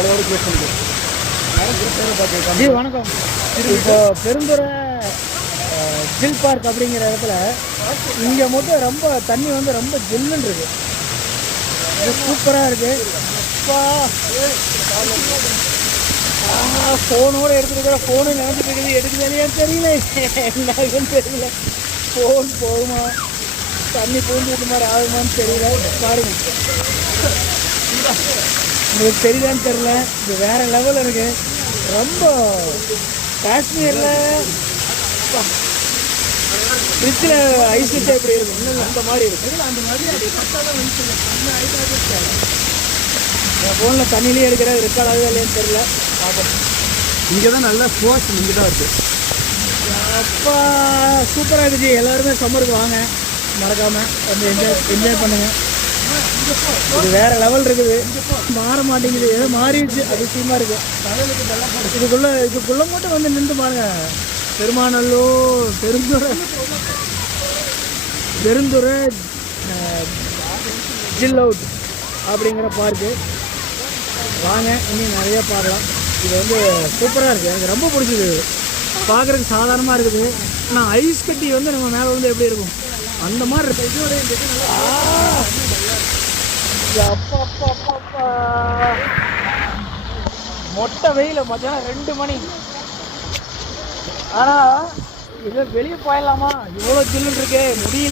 அவ்வளோவோட close பண்ணிக்கலாம். G வணக்கம். இப்போ பெருந்துறை ஜில் பார்க் அப்படிங்கிற இடத்துல இங்கே மட்டும் ரொம்ப தண்ணி வந்து ரொம்ப ஜில்லுன்னு இருக்கு. சூப்பராக இருக்கு. ஃபோனோடு எடுத்துருக்கிற ஃபோனு நினைச்சிட்டு இருக்குது. எடுக்குதுலையா தெரியல, என்னன்னு தெரியல. ஃபோன் போகுமா, தண்ணி பூந்துட்டு மாதிரி ஆகுமான்னு தெரியல. பாருங்க, உங்களுக்கு தெரியுதான்னு தெரியல. இது வேறு லெவலில் இருக்குது. ரொம்ப காஷ்மீரில் ஃப்ரிட்ஜில் ஐஸ் வச்சா எப்படி இருக்கும் அந்த மாதிரி இருக்குது. அந்த மாதிரி என் ஃபோனில் தண்ணியிலே எடுக்கிற ரெக்கார்ட் ஆகுது இல்லையான்னு தெரியல. பார்ப்போம். இங்கே தான் நல்ல ஸ்போர்ட்ஸ் இங்கே தான் இருக்குது. அப்பா சூப்பராக இருந்துச்சு. எல்லாருமே சம்மருக்கு வாங்க, மறக்காமல் வந்து என்ஜாய் பண்ணுங்கள். இது வேறு லெவல் இருக்குது. மாற மாட்டேங்குது, ஏதோ மாறிடுச்சு. அதிசயமாக இருக்குது. இதுக்குள்ளே மட்டும் வந்து நின்று பாருங்க. பெருமாநல்லூர் பெருந்துறை ஜில் அவுட் அப்படிங்கிற பார்க்கு வாங்க, இன்னும் நிறையா பார்க்கலாம். இது வந்து சூப்பராக இருக்குது. எனக்கு ரொம்ப பிடிச்சிது. பார்க்குறதுக்கு சாதாரணமாக இருக்குது, ஆனால் ஐஸ் கட்டி வந்து நம்ம மேலே வந்து எப்படி இருக்கும் அந்த மாதிரி இருக்கு. அப்பா மொட்டை வெயில் மத்தியானம் 2 மணி. ஆனால் இதை வெளியே போயிடலாமா? இவ்வளோ ஜில்லுன்னு இருக்கே, முடியல.